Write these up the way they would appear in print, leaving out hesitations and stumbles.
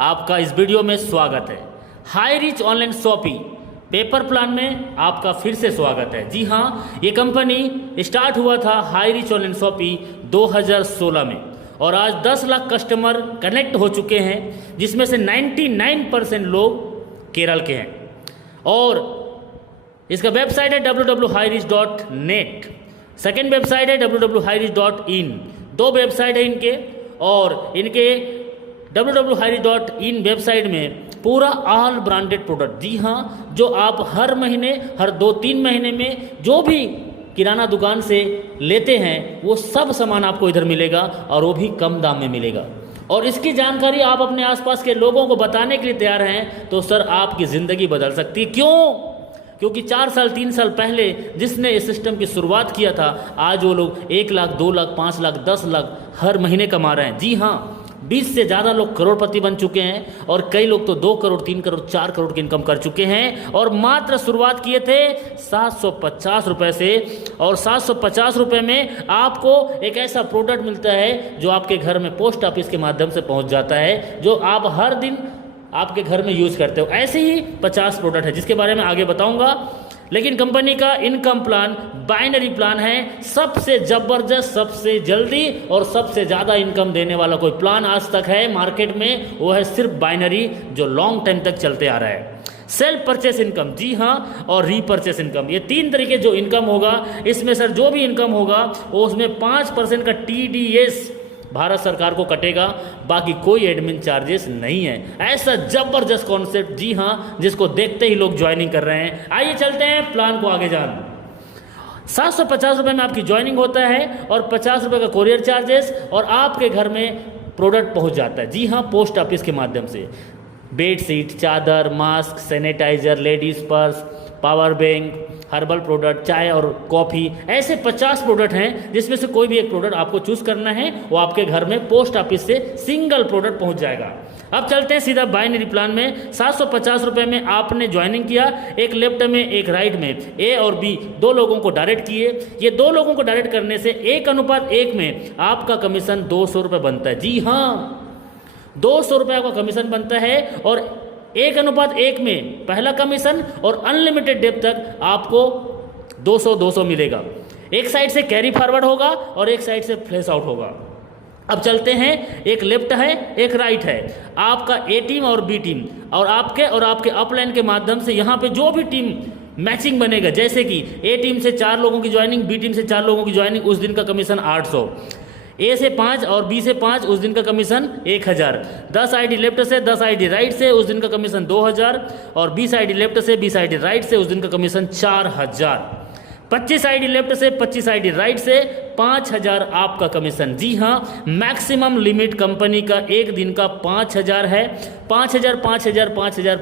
आपका इस वीडियो में स्वागत है। High rich online shopping paper plan में आपका फिर से स्वागत है। जी हाँ, ये कंपनी स्टार्ट हुआ था हाई रिच ऑनलाइन शॉपिंग 2016 में और आज 10 लाख कस्टमर कनेक्ट हो चुके हैं, जिसमें से 99% लोग केरल के हैं। और इसका वेबसाइट है www.highreach.net, सेकेंड वेबसाइट है www.highreach.in। दो वेबसाइट है इनके, और इनके www.highreach.in वेबसाइट में पूरा ऑल ब्रांडेड प्रोडक्ट, जी हाँ, जो आप हर महीने, हर 2-3 महीने में जो भी किराना दुकान से लेते हैं वो सब सामान आपको इधर मिलेगा, और वो भी कम दाम में मिलेगा। और इसकी जानकारी आप अपने आसपास के लोगों को बताने के लिए तैयार हैं तो सर आपकी ज़िंदगी बदल सकती है। क्यों? क्योंकि 4 साल 3 साल पहले जिसने इस सिस्टम की शुरुआत किया था, आज वो लोग 1 लाख 2 लाख 5 लाख 10 लाख हर महीने कमा रहे हैं। जी हाँ, 20 से ज़्यादा लोग करोड़पति बन चुके हैं, और कई लोग तो 2 करोड़ 3 करोड़ 4 करोड़ की इनकम कर चुके हैं। और मात्र शुरुआत किए थे 750 रुपये से, और 750 रुपये में आपको एक ऐसा प्रोडक्ट मिलता है जो आपके घर में पोस्ट ऑफिस के माध्यम से पहुंच जाता है, जो आप हर दिन आपके घर में यूज़ करते हो। ऐसे ही 50 प्रोडक्ट है जिसके बारे में आगे बताऊंगा। लेकिन कंपनी का इनकम प्लान बाइनरी प्लान है, सबसे ज़बरदस्त, सबसे जल्दी और सबसे ज़्यादा इनकम देने वाला कोई प्लान आज तक है मार्केट में, वो है सिर्फ बाइनरी, जो लॉन्ग टाइम तक चलते आ रहा है। सेल्फ परचेस इनकम, जी हाँ, और रीपरचेस इनकम, ये 3 तरीके जो इनकम होगा। इसमें सर जो भी इनकम होगा वो उसमें 5% का TDS भारत सरकार को कटेगा, बाकी कोई एडमिन चार्जेस नहीं है। ऐसा जबरदस्त कॉन्सेप्ट, जी हाँ, जिसको देखते ही लोग ज्वाइनिंग कर रहे हैं। आइए चलते हैं प्लान को आगे जान। 750 रुपये में आपकी ज्वाइनिंग होता है, और 50 रुपये का कोरियर चार्जेस, और आपके घर में प्रोडक्ट पहुंच जाता है। जी हाँ, पोस्ट ऑफिस के माध्यम से बेड शीट, चादर, mask, sanitizer, ladies purse, power bank, herbal product, चाय और कॉफ़ी, ऐसे 50 प्रोडक्ट हैं जिसमें से कोई भी एक प्रोडक्ट आपको चूज़ करना है, वो आपके घर में पोस्ट ऑफिस से सिंगल प्रोडक्ट पहुंच जाएगा। अब चलते हैं सीधा बाइनरी प्लान में। 750 रुपये में आपने ज्वाइनिंग किया, एक लेफ्ट में एक राइट में, ए और बी 2 लोगों को डायरेक्ट किए। ये 2 लोगों को डायरेक्ट करने से 1:1 में आपका कमीशन 200 रुपये बनता है। जी हाँ, 200 रुपये का कमीशन बनता है, और 1:1 में पहला कमीशन, और अनलिमिटेड डेप तक आपको 200 मिलेगा। एक साइड से कैरी फॉरवर्ड होगा और एक साइड से फ्लैश आउट होगा। अब चलते हैं, एक लेफ्ट है एक राइट है, आपका ए टीम और बी टीम, और आपके अपलाइन के माध्यम से यहाँ पे जो भी टीम मैचिंग बनेगा, जैसे कि ए टीम से 4 लोगों की ज्वाइनिंग, बी टीम से 4 लोगों की ज्वाइनिंग, उस दिन का कमीशन 800, ए से 5 और बी से 5, उस दिन का कमीशन 1000, 10 आईडी लेफ्ट से 10 आईडी राइट से, उस दिन का कमीशन 2000, और 20 आईडी लेफ्ट से 20 आईडी राइट से, उस दिन का कमीशन 4000, 25 आईडी लेफ्ट से 25 आईडी राइट से 5000 आपका कमीशन। जी हाँ, मैक्सिमम लिमिट कंपनी का एक दिन का 5000 है। 5000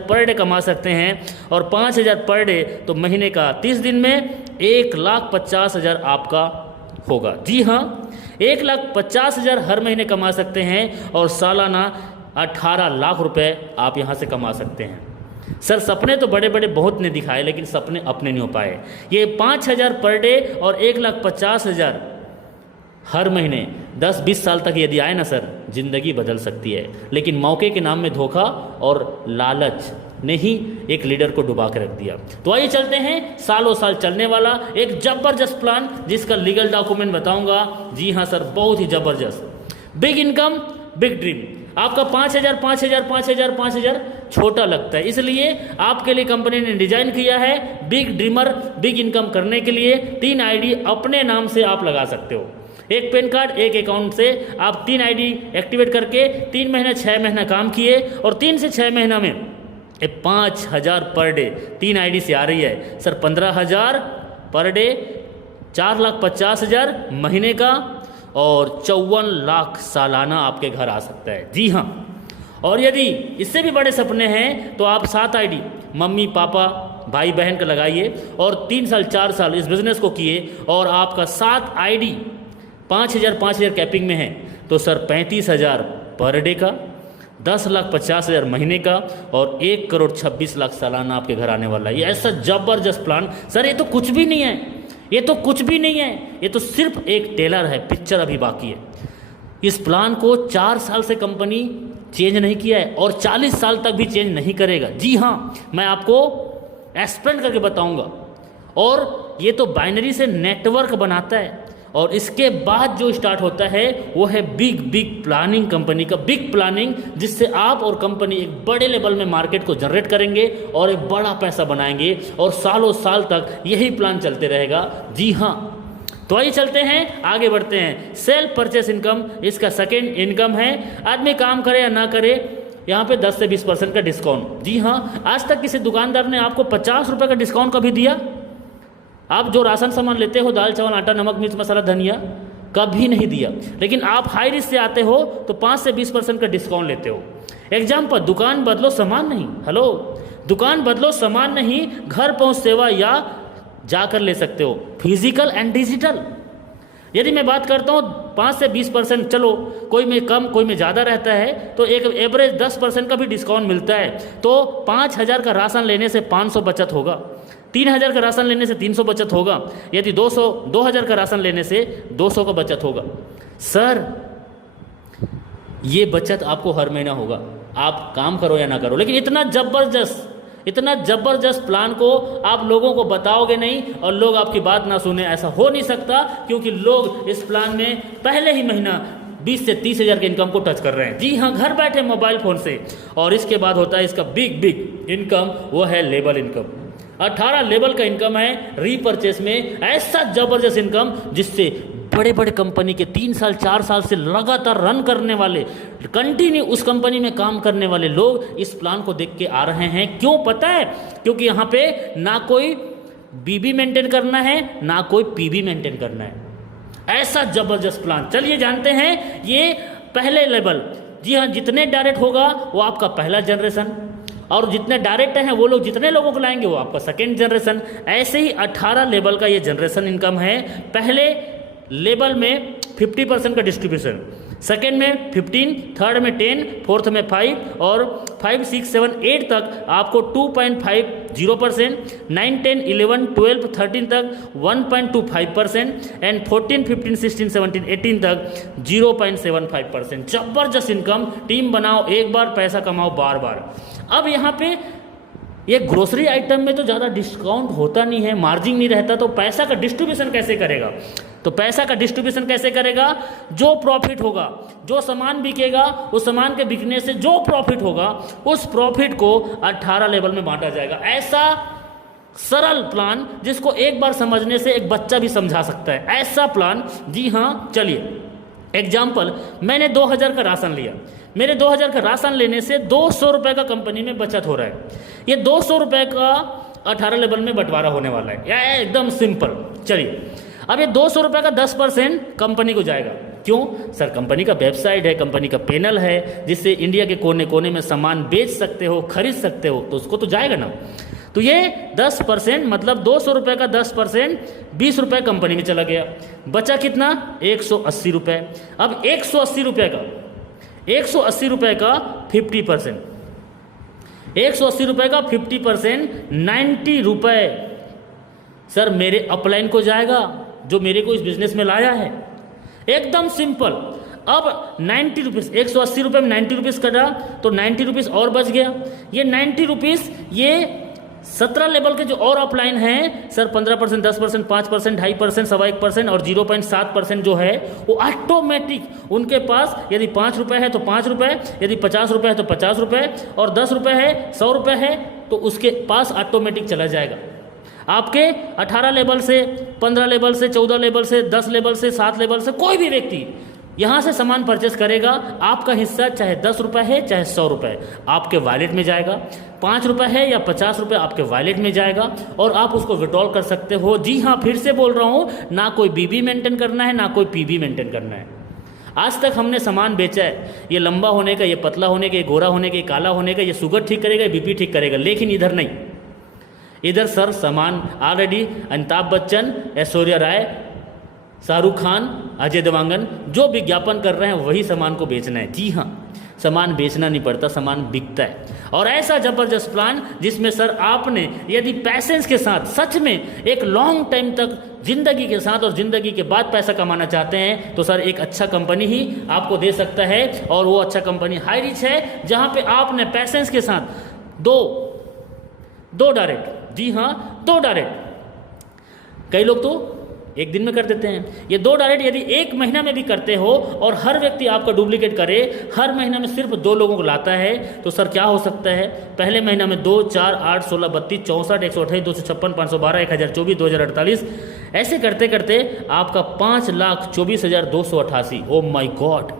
पर डे कमा सकते हैं, और 5000 पर डे तो महीने का 30 दिन में 1,50,000 आपका होगा। जी हाँ, 1,50,000 हर महीने कमा सकते हैं, और सालाना 18 लाख रुपए आप यहाँ से कमा सकते हैं। सर सपने तो बड़े बड़े बहुत ने दिखाए, लेकिन सपने अपने नहीं हो पाए। ये 5000 पर डे और 1,50,000 हर महीने 10-20 साल तक यदि आए ना सर, ज़िंदगी बदल सकती है। लेकिन मौके के नाम में धोखा और लालच ने ही एक लीडर को डुबा के रख दिया। तो आइए चलते हैं, सालों साल चलने वाला एक ज़बरदस्त प्लान, जिसका लीगल डॉक्यूमेंट बताऊंगा। जी हाँ सर, बहुत ही ज़बरदस्त। Big income big dream. आपका 5,000 छोटा लगता है, इसलिए आपके लिए कंपनी ने डिजाइन किया है बिग ड्रीमर, बिग इनकम करने के लिए 3 आईडी अपने नाम से आप लगा सकते हो। एक पैन कार्ड, एक अकाउंट से आप 3 आईडी एक्टिवेट करके 3 महीना 6 महीना काम किए, और 3 से 6 महीना में 5000 पर डे 3 आईडी से आ रही है सर। 15,000 पर डे, 4,50,000 महीने का, और 54 लाख सालाना आपके घर आ सकता है। जी हाँ, और यदि इससे भी बड़े सपने हैं तो आप 7 आईडी मम्मी पापा भाई बहन का लगाइए, और 3 साल 4 साल इस बिज़नेस को किए, और आपका 7 आईडी 5,000 कैपिंग में है, तो सर 35,000 पर डे का, 10,50,000 महीने का, और 1,26,00,000 सालाना आपके घर आने वाला है। ये ऐसा ज़बरदस्त प्लान सर, ये तो कुछ भी नहीं है, ये तो कुछ भी नहीं है, ये तो सिर्फ एक टेलर है, पिक्चर अभी बाकी है। इस प्लान को 4 साल से कंपनी चेंज नहीं किया है और 40 साल तक भी चेंज नहीं करेगा। जी हाँ, मैं आपको एक्सप्लेन करके बताऊंगा। और ये तो बाइनरी से नेटवर्क बनाता है और इसके बाद जो स्टार्ट होता है वो है बिग प्लानिंग, कंपनी का बिग प्लानिंग, जिससे आप और कंपनी एक बड़े लेवल में मार्केट को जनरेट करेंगे और एक बड़ा पैसा बनाएंगे और सालों साल तक यही प्लान चलते रहेगा। जी हाँ, तो आइए चलते हैं, आगे बढ़ते हैं। सेल्फ परचेस इनकम इसका सेकेंड इनकम है। आदमी काम करे या ना करे, यहाँ पे 10 से 20% का डिस्काउंट। जी हाँ, आज तक किसी दुकानदार ने आपको 50 रुपये का डिस्काउंट कभी दिया? आप जो राशन सामान लेते हो, दाल चावल आटा नमक मिर्च मसाला धनिया, कभी नहीं दिया। लेकिन आप हाई रिस्क से आते हो तो 5 से 20% का डिस्काउंट लेते हो। एग्जाम्पल, दुकान बदलो सामान नहीं। हेलो, दुकान बदलो सामान नहीं, घर पहुंच सेवा या जाकर ले सकते हो, फिजिकल एंड डिजिटल। यदि मैं बात करता हूँ 5 से 20%, चलो कोई में कम कोई में ज़्यादा रहता है, तो एक एवरेज 10% का भी डिस्काउंट मिलता है। तो 5,000 का राशन लेने से 500 बचत होगा, 3,000 का राशन लेने से 300 बचत होगा, यदि 2,000 का राशन लेने से 200 का बचत होगा। सर, ये बचत आपको हर महीना होगा, आप काम करो या ना करो। लेकिन इतना जबरदस्त प्लान को आप लोगों को बताओगे नहीं और लोग आपकी बात ना सुने, ऐसा हो नहीं सकता, क्योंकि लोग इस प्लान में पहले ही महीना 20 से 30,000 के इनकम को टच कर रहे हैं। जी हाँ, घर बैठे मोबाइल फोन से। और इसके बाद होता है इसका बिग इनकम, वो है लेबल इनकम। 18 लेवल का इनकम है रीपरचेस में। ऐसा जबरदस्त इनकम जिससे बड़े बड़े कंपनी के 3 साल 4 साल से लगातार रन करने वाले, कंटिन्यू उस कंपनी में काम करने वाले लोग इस प्लान को देख के आ रहे हैं। क्यों पता है? क्योंकि यहाँ पे ना कोई बीबी मेंटेन करना है ना कोई पीबी मेंटेन करना है। ऐसा जबरदस्त प्लान। चलिए जानते हैं ये पहले लेवल। जी हाँ, जितने डायरेक्ट होगा वो आपका पहला जनरेशन, और जितने डायरेक्ट हैं वो लोग जितने लोगों को लाएंगे वो आपका सेकेंड जनरेशन। ऐसे ही 18 लेवल का ये जनरेशन इनकम है। पहले लेवल में 50% का डिस्ट्रीब्यूशन, सेकेंड में 15, थर्ड में 10, फोर्थ में 5 और 5, 6, 7, 8 तक आपको 2.50%, 9, 10, 11, 12, 13 तक 1.25% एंड 14, 15, 16, 17, 18 तक 0.75%। जबरदस्त इनकम। टीम बनाओ एक बार, पैसा कमाओ बार बार। अब यहाँ पे ये ग्रोसरी आइटम में तो ज़्यादा डिस्काउंट होता नहीं है, मार्जिन नहीं रहता, तो पैसा का डिस्ट्रीब्यूशन कैसे करेगा? तो पैसा का डिस्ट्रीब्यूशन कैसे करेगा? जो प्रॉफिट होगा, जो सामान बिकेगा, उस सामान के बिकने से जो प्रॉफिट होगा, उस प्रॉफिट को 18 लेवल में बांटा जाएगा। ऐसा सरल प्लान जिसको एक बार समझने से एक बच्चा भी समझा सकता है, ऐसा प्लान। जी हाँ, चलिए एग्जाम्पल, मैंने 2,000 का राशन लिया। मेरे 2,000 का राशन लेने से 200 रुपये का कंपनी में बचत हो रहा है। ये 200 रुपये का 18 लेवल में बंटवारा होने वाला है, या एकदम सिंपल। चलिए, अब ये 200 रुपये का 10% कंपनी को जाएगा। क्यों? सर, कंपनी का वेबसाइट है, कंपनी का पैनल है, जिससे इंडिया के कोने कोने में सामान बेच सकते हो, खरीद सकते हो, तो उसको तो जाएगा ना। तो ये 10% मतलब 200 रुपये का 10% 20 रुपये कंपनी में चला गया। बचा कितना? 180 रुपये। अब 180 रुपये का 50%, 180 रुपये का 50% 90 रुपये सर मेरे अपलाइन को जाएगा, जो मेरे को इस बिजनेस में लाया है। एकदम सिंपल। अब 90 रुपीज़, 180 रुपये में 90 रुपीज़ कटा तो 90 रुपीज़ और बच गया। ये 90 रुपीज़ ये 17 लेवल के जो और अपलाइन हैं सर, 15%, 10%, 5%, 2.5%, 1.25% और 0.7% जो है वो ऑटोमेटिक उनके पास, यदि 5 रुपये है तो 5 रुपये, यदि 50 रुपये है तो 50 रुपये, और 10 रुपये है, 100 रुपये है, तो उसके पास ऑटोमेटिक चला जाएगा। आपके 18 लेवल से, 15 लेवल से, 14 लेवल से, 10 लेवल से, 7 लेवल से कोई भी व्यक्ति यहाँ से सामान परचेस करेगा, आपका हिस्सा चाहे 10 रुपये है चाहे 100 रुपये आपके वॉलेट में जाएगा, 5 रुपये है या 50 रुपये आपके वॉलेट में जाएगा, और आप उसको विड्रॉल कर सकते हो। जी हाँ, फिर से बोल रहा हूँ, ना कोई बीबी मेंटेन करना है ना कोई पीबी मेंटेन करना है। आज तक हमने सामान बेचा है, ये लंबा होने का, ये पतला होने का, ये गोरा होने का, ये काला होने का, ये शुगर ठीक करेगा, ये बीपी ठीक करेगा, लेकिन इधर नहीं। इधर सर सामान ऑलरेडी अमिताभ बच्चन, ऐश्वर्या राय, शाहरुख खान, अजय देवगन जो विज्ञापन कर रहे हैं वही सामान को बेचना है। जी हाँ, सामान बेचना नहीं पड़ता, सामान बिकता है। और ऐसा जबरदस्त प्लान जिसमें सर आपने यदि पैसेंस के साथ सच में एक लॉन्ग टाइम तक ज़िंदगी के साथ और ज़िंदगी के बाद पैसा कमाना चाहते हैं तो सर एक अच्छा कंपनी ही आपको दे सकता है, और वो अच्छा कंपनी हाई रिच है, जहाँ पे आपने पैसेंस के साथ दो डायरेक्ट, जी हाँ 2 डायरेक्ट, कई लोग तो एक दिन में कर देते हैं, ये 2 डायरेक्ट यदि 1 महीना में भी करते हो और हर व्यक्ति आपका डुप्लीकेट करे, हर महीना में सिर्फ 2 लोगों को लाता है, तो सर क्या हो सकता है, पहले महीना में 2, 4, 8, 16, 32, 64, 128, 256, 512, 1024, 2048, ऐसे करते करते आपका 5,24,288। ओ माई गॉड,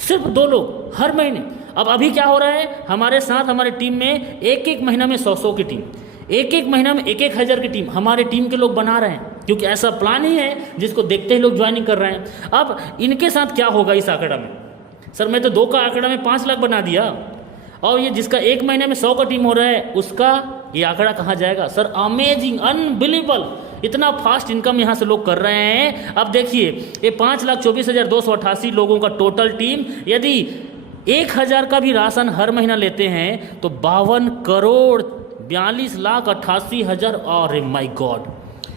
सिर्फ 2 लोग हर महीने। अब अभी क्या हो रहा है, हमारे साथ हमारे टीम में एक महीना में 100 की टीम, एक महीना में 1,000 की टीम हमारे टीम के लोग बना रहे हैं, क्योंकि ऐसा प्लान ही है जिसको देखते ही लोग ज्वाइनिंग कर रहे हैं। अब इनके साथ क्या होगा इस आंकड़ा में, सर मैं तो 2 का आंकड़ा में 5 लाख बना दिया, और ये जिसका 1 महीने में 100 का टीम हो रहा है उसका ये आंकड़ा कहाँ जाएगा। सर अमेजिंग, अनबिलीवेबल, इतना फास्ट इनकम यहाँ से लोग कर रहे हैं। अब देखिए ये 5,24,288 लोगों का टोटल टीम, यदि 1,000 का भी राशन हर महीना लेते हैं तो 52,42,88,000। अरे माय गॉड,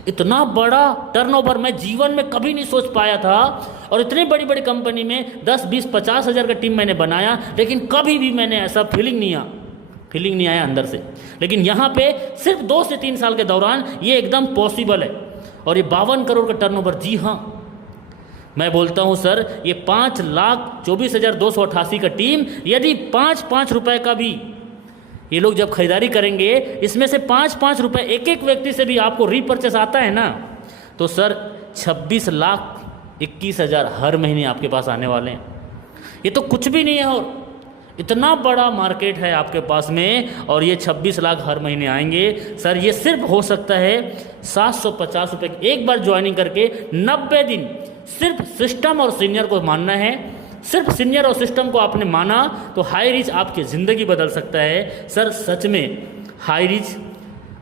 इतना बड़ा टर्नओवर मैं जीवन में कभी नहीं सोच पाया था, और इतनी बड़ी बड़ी कंपनी में 10, 20, 50 हज़ार का टीम मैंने बनाया, लेकिन कभी भी मैंने ऐसा फीलिंग नहीं आया अंदर से। लेकिन यहाँ पे सिर्फ 2 से 3 साल के दौरान ये एकदम पॉसिबल है, और ये 52 करोड़ का टर्नओवर, जी हाँ मैं बोलता हूँ सर, ये 5,24,288 का टीम यदि 5-5 रुपए का भी ये लोग जब खरीदारी करेंगे, इसमें से 5-5 रुपए एक व्यक्ति से भी आपको रीपर्चेस आता है ना, तो सर 26,21,000 हर महीने आपके पास आने वाले हैं। ये तो कुछ भी नहीं है, और इतना बड़ा मार्केट है आपके पास में, और ये 26 लाख हर महीने आएंगे। सर ये सिर्फ हो सकता है 750 रुपये एक बार ज्वाइनिंग करके 90 दिन। सिर्फ सिस्टम और सीनियर को मानना है, सिर्फ सीनियर और सिस्टम को आपने माना तो हाई रिच आपकी ज़िंदगी बदल सकता है। सर सच में हाई रिच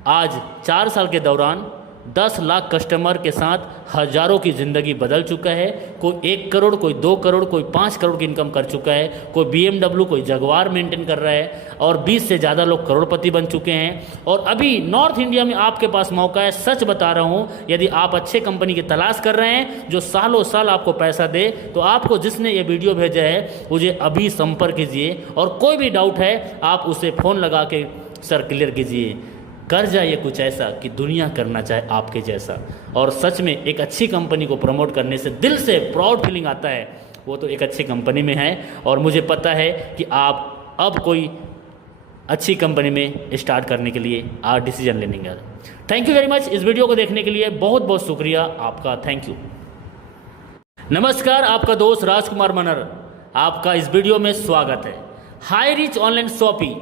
आज 4 साल के दौरान 10 लाख कस्टमर के साथ हज़ारों की ज़िंदगी बदल चुका है। कोई 1 करोड़, कोई 2 करोड़, कोई 5 करोड़ की इनकम कर चुका है, कोई BMW, कोई जगवार मेंटेन कर रहा है, और 20 से ज़्यादा लोग करोड़पति बन चुके हैं। और अभी नॉर्थ इंडिया में आपके पास मौका है, सच बता रहा हूँ, यदि आप अच्छे कंपनी की तलाश कर रहे हैं जो सालों साल आपको पैसा दे, तो आपको जिसने ये वीडियो भेजा है मुझे अभी संपर्क कीजिए, और कोई भी डाउट है आप उसे फ़ोन लगा के सर क्लियर कीजिए। कर जाइए कुछ ऐसा कि दुनिया करना चाहे आपके जैसा। और सच में एक अच्छी कंपनी को प्रमोट करने से दिल से प्राउड फीलिंग आता है, वो तो एक अच्छी कंपनी में है। और मुझे पता है कि आप अब कोई अच्छी कंपनी में स्टार्ट करने के लिए आप डिसीजन लेंगे। थैंक यू वेरी मच इस वीडियो को देखने के लिए, बहुत बहुत शुक्रिया आपका, थैंक यू। नमस्कार, आपका दोस्त राजकुमार मनर, आपका इस वीडियो में स्वागत है। High rich online shopping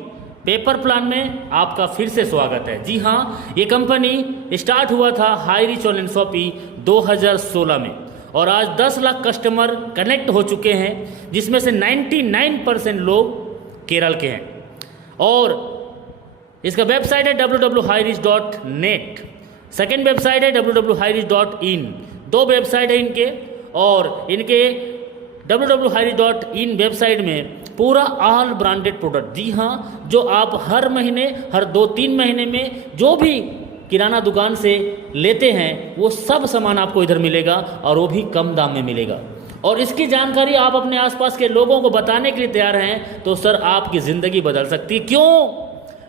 paper plan में आपका फिर से स्वागत है। जी हाँ, ये कंपनी स्टार्ट हुआ था हाई रिच ऑनलाइन शॉपिंग 2016 में, और आज 10 लाख कस्टमर कनेक्ट हो चुके हैं, जिसमें से 99% लोग केरल के हैं। और इसका वेबसाइट है www.highreach.net, सेकेंड वेबसाइट है www.highreach.in, 2 वेबसाइट है इनके। और इनके www.highreach.in वेबसाइट में पूरा ऑल ब्रांडेड प्रोडक्ट, जी हाँ, जो आप हर महीने, हर 2-3 महीने में जो भी किराना दुकान से लेते हैं वो सब सामान आपको इधर मिलेगा, और वो भी कम दाम में मिलेगा। और इसकी जानकारी आप अपने आसपास के लोगों को बताने के लिए तैयार हैं तो सर आपकी ज़िंदगी बदल सकती है। क्यों?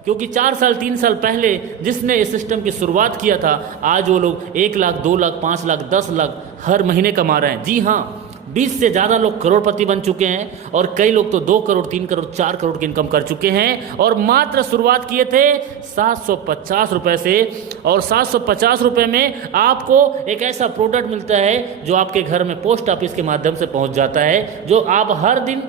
क्योंकि 4 साल 3 साल पहले जिसने इस सिस्टम की शुरुआत किया था, आज वो लोग 1 लाख, 2 लाख, 5 लाख, 10 लाख हर महीने कमा रहे हैं। जी हाँ, 20 से ज़्यादा लोग करोड़पति बन चुके हैं, और कई लोग तो 2 करोड़, 3 करोड़, 4 करोड़ की इनकम कर चुके हैं। और मात्र शुरुआत किए थे 750 रुपये से, और 750 रुपये में आपको एक ऐसा प्रोडक्ट मिलता है जो आपके घर में पोस्ट ऑफिस के माध्यम से पहुंच जाता है, जो आप हर दिन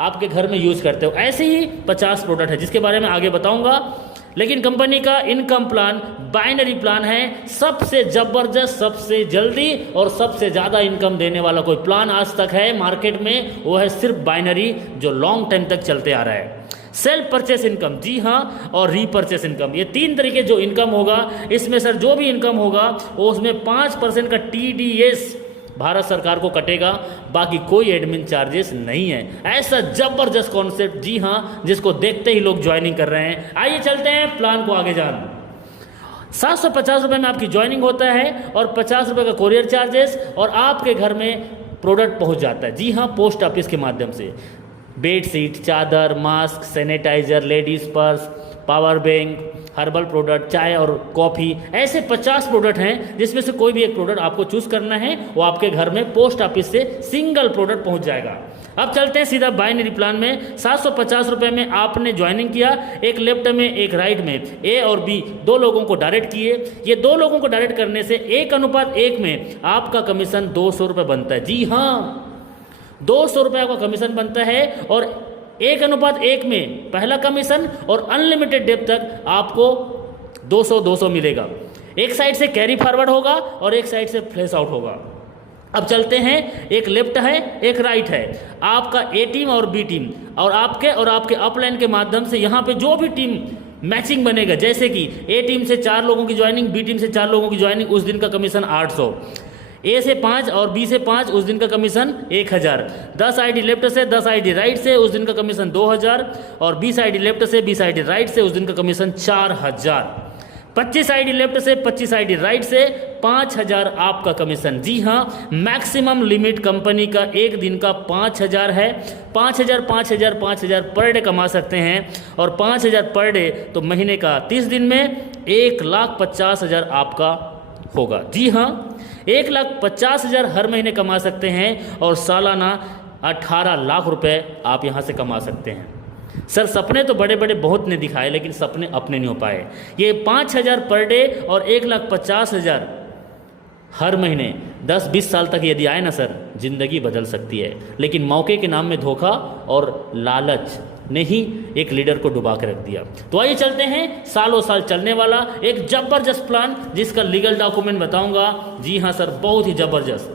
आपके घर में यूज़ करते हो। ऐसे ही 50 प्रोडक्ट है जिसके बारे में आगे बताऊंगा। लेकिन कंपनी का इनकम प्लान बाइनरी प्लान है, सबसे ज़बरदस्त, सबसे जल्दी और सबसे ज़्यादा इनकम देने वाला कोई प्लान आज तक है मार्केट में, वो है सिर्फ बाइनरी, जो लॉन्ग टाइम तक चलते आ रहा है। सेल्फ परचेस इनकम, जी हाँ, और रीपरचेस इनकम, ये 3 तरीके जो इनकम होगा। इसमें सर जो भी इनकम होगा वो उसमें 5% का TDS भारत सरकार को कटेगा, बाकी कोई एडमिन चार्जेस नहीं है। ऐसा जबरदस्त कॉन्सेप्ट, जी हाँ, जिसको देखते ही लोग ज्वाइनिंग कर रहे हैं। आइए चलते हैं प्लान को आगे जान। ₹750 में आपकी ज्वाइनिंग होता है और ₹50 का कोरियर चार्जेस, और आपके घर में प्रोडक्ट पहुंच जाता है। जी हाँ, पोस्ट ऑफिस के माध्यम से। बेड शीट, चादर, mask, sanitizer, ladies purse, power bank, herbal product, चाय और कॉफ़ी, ऐसे 50 प्रोडक्ट हैं जिसमें से कोई भी एक प्रोडक्ट आपको चूज करना है, वो आपके घर में पोस्ट ऑफिस से सिंगल प्रोडक्ट पहुंच जाएगा। अब चलते हैं सीधा बाइनरी प्लान में। ₹750 में आपने ज्वाइनिंग किया, एक लेफ्ट में एक राइट में, ए और बी 2 लोगों को डायरेक्ट किए। ये 2 लोगों को डायरेक्ट करने से 1:1 में आपका कमीशन ₹200 बनता है। जी हाँ, ₹200 का कमीशन बनता है, और 1:1 में पहला कमीशन, और अनलिमिटेड डेप तक आपको 200 मिलेगा। एक साइड से कैरी फॉरवर्ड होगा और एक साइड से फ्लैश आउट होगा। अब चलते हैं, एक लेफ्ट है एक राइट है, आपका ए टीम और बी टीम, और आपके अपलाइन के माध्यम से यहाँ पे जो भी टीम मैचिंग बनेगा, जैसे कि ए टीम से 4 लोगों की ज्वाइनिंग, बी टीम से 4 लोगों की ज्वाइनिंग, उस दिन का कमीशन 800, ए से 5 और बी से 5, उस दिन का कमीशन 1000, 10 आईडी लेफ्ट से 10 आईडी राइट से, उस दिन का कमीशन 2000, और 20 आईडी लेफ्ट से 20 आईडी राइट से, उस दिन का कमीशन 4000, 25 आईडी लेफ्ट से 25 आईडी राइट से 5000 आपका कमीशन। जी हाँ, मैक्सिमम लिमिट कंपनी का एक दिन का 5000 है। 5000 पर डे कमा सकते हैं, और 5000 पर डे तो महीने का 30 दिन में 1,50,000 आपका होगा। जी हाँ, 1,50,000 हर महीने कमा सकते हैं, और सालाना 18 लाख रुपए आप यहाँ से कमा सकते हैं। सर सपने तो बड़े बड़े बहुत ने दिखाए, लेकिन सपने अपने नहीं हो पाए। ये 5000 पर डे और 1,50,000 हर महीने 10-20 साल तक यदि आए ना सर, जिंदगी बदल सकती है। लेकिन मौके के नाम में धोखा और लालच ने ही एक लीडर को डुबा के रख दिया। तो आइए चलते हैं सालों साल चलने वाला एक जबरदस्त प्लान, जिसका लीगल डॉक्यूमेंट बताऊंगा। जी हाँ सर, बहुत ही जबरदस्त।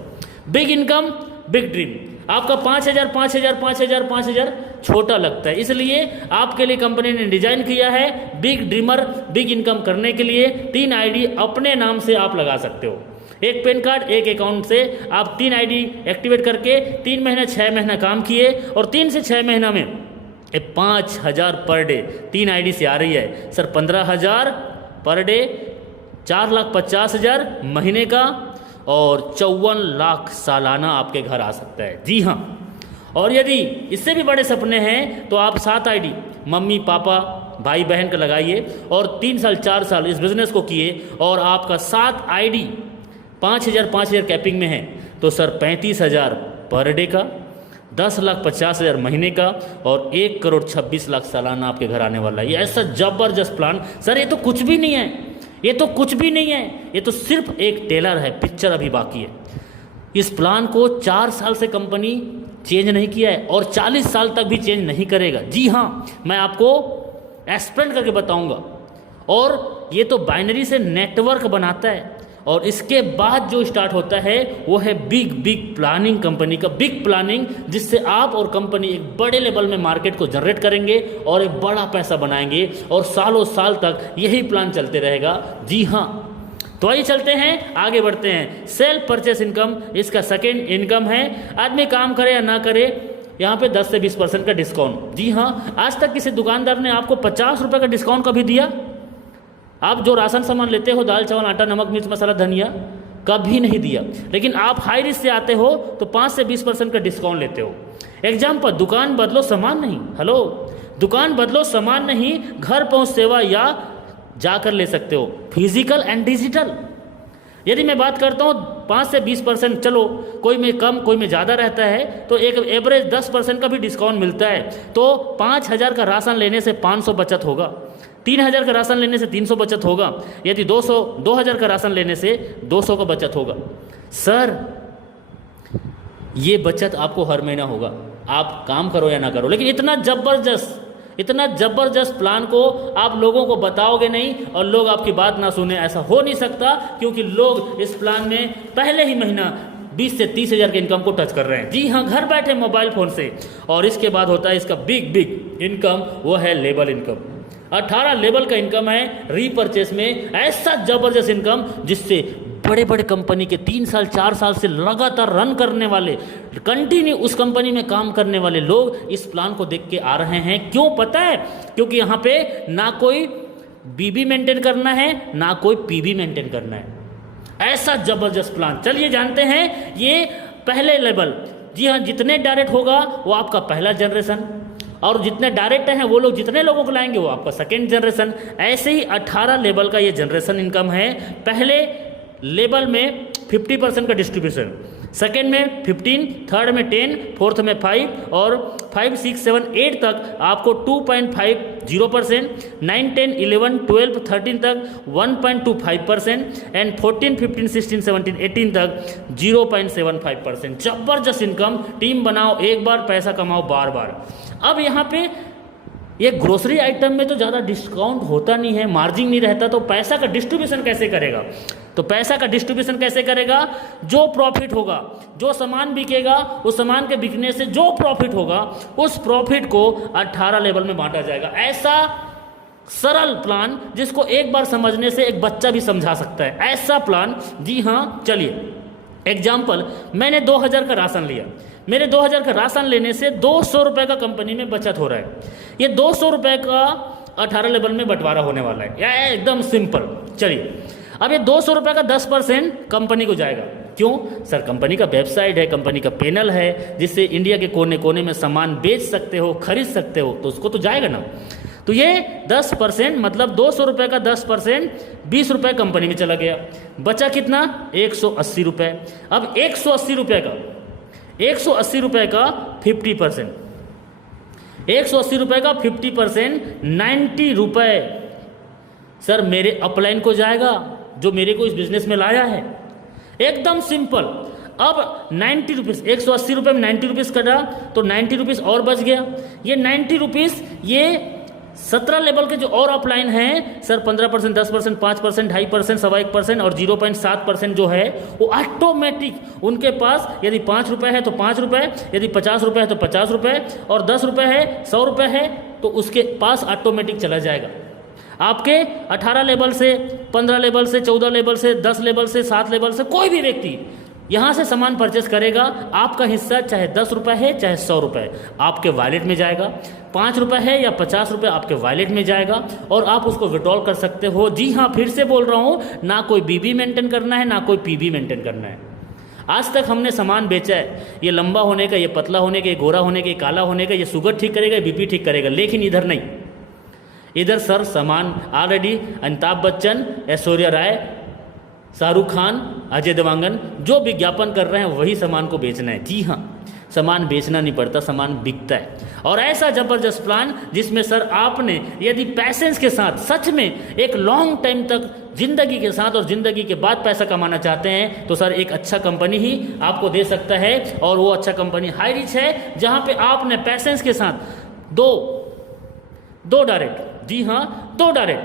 Big income big dream. आपका 5,000 छोटा लगता है, इसलिए आपके लिए कंपनी ने डिजाइन किया है बिग ड्रीमर, बिग इनकम करने के लिए 3 आईडी अपने नाम से आप लगा सकते हो। एक पैन कार्ड, एक अकाउंट से आप 3 आईडी एक्टिवेट करके 3 महीना 6 महीना काम किए, और 3 से 6 महीना में 5,000 पर डे 3 आईडी से आ रही है सर। 15,000 पर डे, 4,50,000 महीने का, और 54 लाख सालाना आपके घर आ सकता है। जी हाँ, और यदि इससे भी बड़े सपने हैं तो आप 7 आईडी मम्मी पापा भाई बहन का लगाइए, और 3 साल 4 साल इस बिजनेस को किए, और आपका 7 आईडी 5,000 कैपिंग में है, तो सर 35,000 पर डे का, 10,50,000 महीने का, और 1,26,00,000 सालाना आपके घर आने वाला है। ये ऐसा जबरदस्त प्लान सर, ये तो कुछ भी नहीं है, ये तो कुछ भी नहीं है, ये तो सिर्फ एक टेलर है, पिक्चर अभी बाकी है। इस प्लान को 4 साल से कंपनी चेंज नहीं किया है, और 40 साल तक भी चेंज नहीं करेगा। जी हाँ, मैं आपको एक्सप्लेन करके बताऊंगा। और ये तो बाइनरी से नेटवर्क बनाता है, और इसके बाद जो स्टार्ट होता है वो है बिग प्लानिंग, कंपनी का बिग प्लानिंग, जिससे आप और कंपनी एक बड़े लेवल में मार्केट को जनरेट करेंगे और एक बड़ा पैसा बनाएंगे, और सालों साल तक यही प्लान चलते रहेगा। जी हाँ, तो आइए चलते हैं, आगे बढ़ते हैं। सेल्फ परचेस इनकम इसका सेकेंड इनकम है। आदमी काम करे या ना करे, यहाँ पे 10 से 20% का डिस्काउंट। जी हाँ, आज तक किसी दुकानदार ने आपको 50 रुपये का डिस्काउंट कभी दिया? आप जो राशन सामान लेते हो, दाल चावल आटा नमक मिर्च मसाला धनिया, कभी नहीं दिया। लेकिन आप हाई रिस्क से आते हो तो 5 से 20% का डिस्काउंट लेते हो। एग्जाम्पल, दुकान बदलो सामान नहीं, हेलो, दुकान बदलो सामान नहीं, घर पहुंच सेवा या जाकर ले सकते हो, फिजिकल एंड डिजिटल। यदि मैं बात करता हूँ 5 से 20%, चलो कोई में कम कोई में ज़्यादा रहता है, तो एक एवरेज 10% का भी डिस्काउंट मिलता है। तो 5,000 का राशन लेने से 500 बचत होगा, 3,000 का राशन लेने से 300 बचत होगा, यदि 2,000 का राशन लेने से 200 का बचत होगा। सर ये बचत आपको हर महीना होगा, आप काम करो या ना करो। लेकिन इतना जबरदस्त प्लान को आप लोगों को बताओगे नहीं, और लोग आपकी बात ना सुने, ऐसा हो नहीं सकता, क्योंकि लोग इस प्लान में पहले ही महीना 20 से 30,000 के इनकम को टच कर रहे हैं। जी हाँ, घर बैठे मोबाइल फोन से। और इसके बाद होता है इसका बिग इनकम, वो है लेबल इनकम। 18 लेवल का इनकम है रीपरचेस में, ऐसा जबरदस्त इनकम जिससे बड़े बड़े कंपनी के 3 साल 4 साल से लगातार रन करने वाले, कंटिन्यू उस कंपनी में काम करने वाले लोग इस प्लान को देख के आ रहे हैं। क्यों पता है? क्योंकि यहाँ पे ना कोई बीबी मेंटेन करना है, ना कोई पीबी मेंटेन करना है। ऐसा जबरदस्त प्लान। चलिए जानते हैं ये पहले लेवल। जी हाँ, जितने डायरेक्ट होगा वो आपका पहला जनरेशन, और जितने डायरेक्ट हैं वो लोग जितने लोगों को लाएंगे वो आपका सेकेंड जनरेशन। ऐसे ही 18 लेवल का ये जनरेशन इनकम है। पहले लेवल में 50% का डिस्ट्रीब्यूशन, सेकेंड में 15, थर्ड में 10, फोर्थ में 5, और 5, 6, 7, 8 तक आपको 2.50%, 9, 10, 11, 12, 13 तक 1.25%, एंड 14, 15, 16, 17, 18 तक 0.75%। जबरदस्त इनकम। टीम बनाओ एक बार, पैसा कमाओ बार बार। अब यहाँ पे ये ग्रोसरी आइटम में तो ज़्यादा डिस्काउंट होता नहीं है, मार्जिन नहीं रहता, तो पैसा का डिस्ट्रीब्यूशन कैसे करेगा? तो पैसा का डिस्ट्रीब्यूशन कैसे करेगा? जो प्रॉफिट होगा, जो सामान बिकेगा, उस सामान के बिकने से जो प्रॉफिट होगा, उस प्रॉफिट को 18 लेवल में बांटा जाएगा। ऐसा सरल प्लान जिसको एक बार समझने से एक बच्चा भी समझा सकता है, ऐसा प्लान। जी हाँ, चलिए एग्जाम्पल, मैंने 2000 का राशन लिया। मेरे 2000 का राशन लेने से 200 रुपये का कंपनी में बचत हो रहा है। ये 200 रुपये का 18 लेवल में बंटवारा होने वाला है, या एकदम सिंपल। चलिए, अब ये 200 रुपये का 10% कंपनी को जाएगा। क्यों सर? कंपनी का वेबसाइट है, कंपनी का पैनल है, जिससे इंडिया के कोने कोने में सामान बेच सकते हो, खरीद सकते हो, तो उसको तो जाएगा ना। तो ये 10% मतलब 200 रुपये का 10% 20 रुपये कंपनी में चला गया। बचा कितना? 180 रुपये। अब 180 रुपये का 50%, 180 रुपये का 50% 90 रुपये सर मेरे अपलाइन को जाएगा, जो मेरे को इस बिजनेस में लाया है। एकदम सिंपल। अब 90 रुपीज़, 180 रुपये में 90 रुपीज़ कटा तो 90 रुपीज़ और बच गया। ये 90 रुपीज़ ये 17 लेवल के जो और अपलाइन हैं सर, 15%, 10%, 5%, 2.5%, 1.25% और 0.7% जो है वो ऑटोमेटिक उनके पास, यदि 5 रुपये है तो 5 रुपये, यदि 50 रुपये है तो 50 रुपये, और 10 रुपये है, 100 रुपये है, तो उसके पास ऑटोमेटिक चला जाएगा। आपके 18 लेवल से, 15 लेवल से, 14 लेवल से, 10 लेवल से, 7 लेवल से कोई भी व्यक्ति यहाँ से सामान परचेस करेगा, आपका हिस्सा चाहे 10 रुपये है चाहे 100 रुपये आपके वॉलेट में जाएगा, 5 रुपये है या 50 रुपये आपके वॉलेट में जाएगा, और आप उसको विड्रॉल कर सकते हो। जी हाँ, फिर से बोल रहा हूँ, ना कोई बीबी मेंटेन करना है, ना कोई पीबी मेंटेन करना है। आज तक हमने सामान बेचा है, ये लंबा होने का, ये पतला होने का, ये गोरा होने का, ये काला होने का, ये शुगर ठीक करेगा, बीपी ठीक करेगा, लेकिन इधर नहीं। इधर सर सामान ऑलरेडी अमिताभ बच्चन, ऐश्वर्या राय, शाहरुख खान, अजय देवगन जो विज्ञापन कर रहे हैं वही सामान को बेचना है। जी हाँ, सामान बेचना नहीं पड़ता, सामान बिकता है। और ऐसा जबरदस्त प्लान जिसमें सर आपने यदि पैसेंस के साथ सच में एक लॉन्ग टाइम तक जिंदगी के साथ और जिंदगी के बाद पैसा कमाना चाहते हैं, तो सर एक अच्छा कंपनी ही आपको दे सकता है। और वो अच्छा कंपनी हाई रिच है, जहाँ पे आपने पैसेंस के साथ दो डायरेक्ट, जी हाँ 2 डायरेक्ट,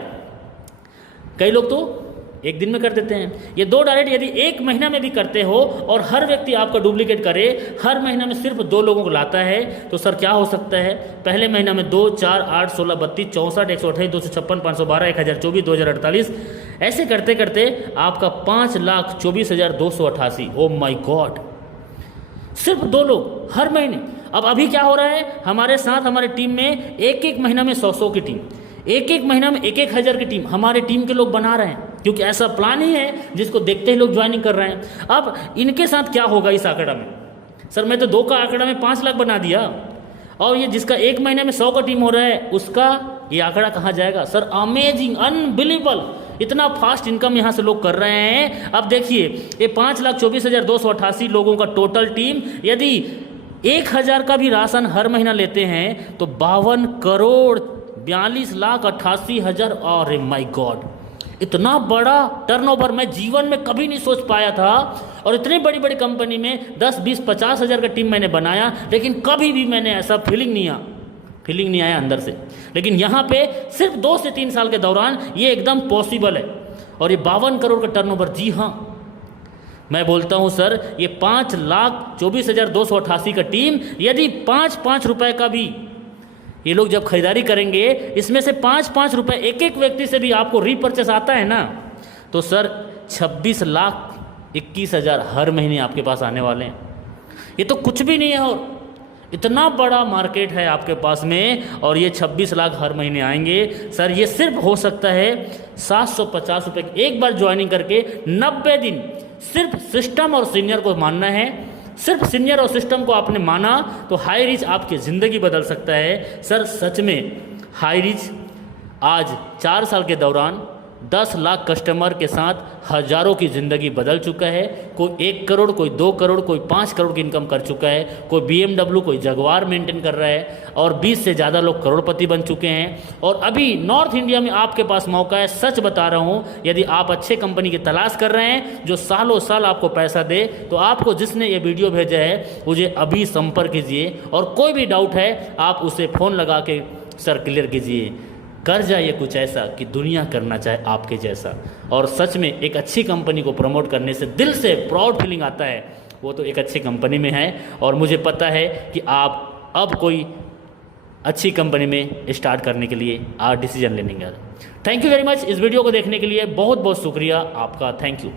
कई लोग तो एक दिन में कर देते हैं। ये 2 डायरेक्ट यदि 1 महीना में भी करते हो और हर व्यक्ति आपका डुप्लीकेट करे, हर महीना में सिर्फ 2 लोगों को लाता है, तो सर क्या हो सकता है? पहले महीना में 2, 4, 8, 16, 32, 64, 128, 256, 512, 1024, 2048, ऐसे करते करते आपका 5,24,288। ओ माई गॉड, सिर्फ 2 लोग हर महीने। अब अभी क्या हो रहा है हमारे साथ, हमारे टीम में एक महीना में 100 की टीम, एक महीना में 1,000 की टीम हमारे टीम के लोग बना रहे हैं, क्योंकि ऐसा प्लान ही है जिसको देखते ही लोग ज्वाइनिंग कर रहे हैं। अब इनके साथ क्या होगा इस आंकड़ा में? सर मैं तो 2 का आंकड़ा में 5 लाख बना दिया, और ये जिसका 1 महीने में 100 का टीम हो रहा है उसका ये आंकड़ा कहाँ जाएगा? सर अमेजिंग, अनबिलीवेबल, इतना फास्ट इनकम यहाँ से लोग कर रहे हैं। अब देखिए ये 5,24,288 लोगों का टोटल टीम, यदि 1,000 का भी राशन हर महीना लेते हैं तो 52,42,88,000। अरे माय गॉड, इतना बड़ा टर्नओवर मैं जीवन में कभी नहीं सोच पाया था। और इतनी बड़ी बड़ी कंपनी में 10, 20, 50 हज़ार का टीम मैंने बनाया, लेकिन कभी भी मैंने ऐसा फीलिंग नहीं आया अंदर से। लेकिन यहाँ पे सिर्फ 2 से 3 साल के दौरान ये एकदम पॉसिबल है। और ये 52 करोड़ का टर्नओवर, जी हाँ मैं बोलता हूँ सर, ये 5,24,288 का टीम, यदि 5-5 रुपए का भी ये लोग जब खरीदारी करेंगे, इसमें से 5-5 रुपए एक व्यक्ति से भी आपको रीपर्चेस आता है ना, तो सर 26,21,000 हर महीने आपके पास आने वाले हैं। ये तो कुछ भी नहीं है। और इतना बड़ा मार्केट है आपके पास में और ये 26 लाख हर महीने आएंगे। सर ये सिर्फ हो सकता है 750 रुपये। एक बार ज्वाइनिंग करके 90 दिन सिर्फ सिस्टम और सीनियर को मानना है। सिर्फ सीनियर और सिस्टम को आपने माना तो हाई रिच आपकी ज़िंदगी बदल सकता है। सर सच में हाई रिच आज 4 साल के दौरान 10 लाख कस्टमर के साथ हज़ारों की ज़िंदगी बदल चुका है। कोई 1 करोड़, कोई 2 करोड़, कोई 5 करोड़ की इनकम कर चुका है, कोई BMW, कोई जगवार मेंटेन कर रहा है और 20 से ज़्यादा लोग करोड़पति बन चुके हैं। और अभी नॉर्थ इंडिया में आपके पास मौका है। सच बता रहा हूँ, यदि आप अच्छे कंपनी की तलाश कर रहे हैं जो सालों साल आपको पैसा दे, तो आपको जिसने ये वीडियो भेजा है मुझे अभी संपर्क कीजिए और कोई भी डाउट है आप उसे फ़ोन लगा के सर क्लियर कीजिए। कर जाइए कुछ ऐसा कि दुनिया करना चाहे आपके जैसा। और सच में एक अच्छी कंपनी को प्रमोट करने से दिल से प्राउड फीलिंग आता है, वो तो एक अच्छी कंपनी में है। और मुझे पता है कि आप अब कोई अच्छी कंपनी में स्टार्ट करने के लिए आप डिसीजन लेने। Thank you very much. इस वीडियो को देखने के लिए बहुत बहुत शुक्रिया आपका। Thank you.